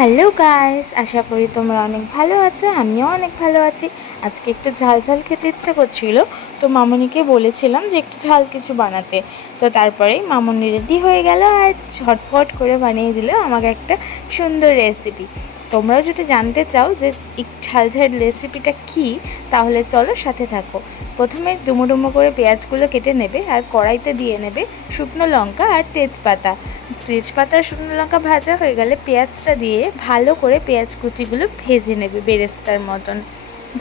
Hello guys, আশা করি তোমরা অনেক ভালো আছো। আমিও অনেক ভালো আছি। আজকে একটু ঝাল ঝাল খেতে ইচ্ছা করছিল, তো মামুনিকে বলেছিলাম যে একটু ঝাল কিছু বানাতে। তো তারপরেই মামুনি রেডি হয়ে গেল আর ঝটফট করে বানিয়ে দিল আমাকে একটা সুন্দর রেসিপি। তোমরাও যদি জানতে চাও যে এই ঝাল ঝাল রেসিপিটা কী, তাহলে চলো সাথে থাকো। প্রথমে ডুমো ডুমো করে পেঁয়াজগুলো কেটে নেবে আর কড়াইতে দিয়ে নেবে শুকনো লঙ্কা আর তেজপাতা শুকনো লঙ্কা ভাজা হয়ে গেলে পেঁয়াজটা দিয়ে ভালো করে পেঁয়াজ কুচিগুলো ভেজে নেবে বেরেস্তার মতন।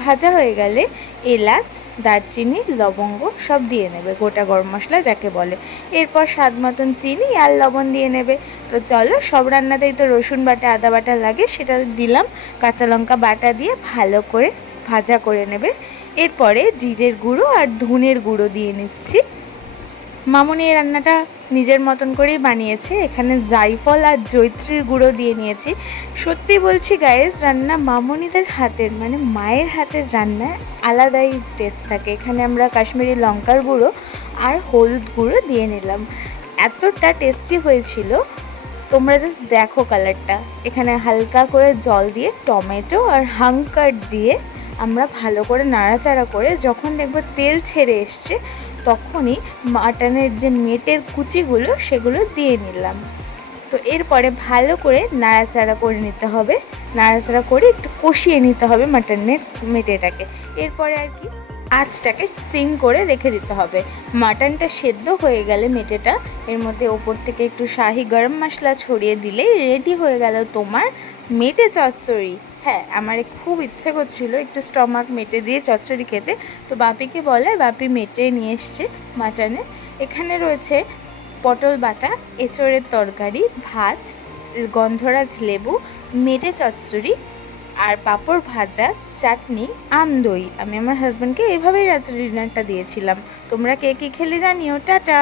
ভাজা হয়ে গেলে এলাচ, দারচিনি, লবঙ্গ সব দিয়ে নেবে, গোটা গরম মশলা যাকে বলে। এরপর স্বাদ মতন চিনি আর লবণ দিয়ে নেবে। তো চলো, সব রান্নাতেই তো রসুন বাটা আদা বাটা লাগে, সেটা দিলাম। কাঁচা লঙ্কা বাটা দিয়ে ভালো করে ভাজা করে নেবে। এরপরে জিরের গুঁড়ো আর ধনের গুঁড়ো দিয়ে নিচ্ছি। মামুনি এই রান্নাটা নিজের মতন করেই বানিয়েছে। এখানে জায়ফল আর জয়িত্রীর গুঁড়ো দিয়ে নিয়েছি। সত্যি বলছি গাইস, রান্না মামুনিদের হাতের মানে মায়ের হাতের রান্নায় আলাদাই টেস্ট থাকে। এখানে আমরা কাশ্মীরি লঙ্কার গুঁড়ো আর হলুদ গুঁড়ো দিয়ে নিলাম, এতটা টেস্টি হয়েছিল। তোমরা জাস্ট দেখো কালারটা। এখানে হালকা করে জল দিয়ে টমেটো আর হাঙ্কার দিয়ে আমরা ভালো করে নাড়াচাড়া করে যখন দেখবো তেল ছেড়ে এসছে, তখনই মাটনের যে মেটের কুচিগুলো সেগুলো দিয়ে নিলাম। তো এরপরে ভালো করে নাড়াচাড়া করে নিতে হবে, নাড়াচাড়া করে একটু কষিয়ে নিতে হবে মাটনের মেটেটাকে। এরপরে আর কি আঁচটাকে সিম করে রেখে দিতে হবে। মাটনটা সেদ্ধ হয়ে গেলে মেটেটা এর মধ্যে ওপর থেকে একটু শাহি গরম মশলা ছড়িয়ে দিলেই রেডি হয়ে গেল তোমার মেটে চচ্চড়ি। হ্যাঁ, আমার খুব ইচ্ছে করছিল একটু স্টমাক মেটে দিয়ে চচ্চড়ি খেতে, তো বাপিকে বলে বাপি মেটে নিয়ে এসছে মাটনের। এখানে রয়েছে পটল বাটা, এঁচড়ের তরকারি, ভাত, গন্ধরাজ লেবু, মেটে চচ্চড়ি আর পাঁপড় ভাজা, চাটনি, আম দই। আমি আমার হাজব্যান্ডকে এইভাবেই রাত্রি ডিনারটা দিয়েছিলাম। তোমরা কে কী খেলে জানিও। টাটা।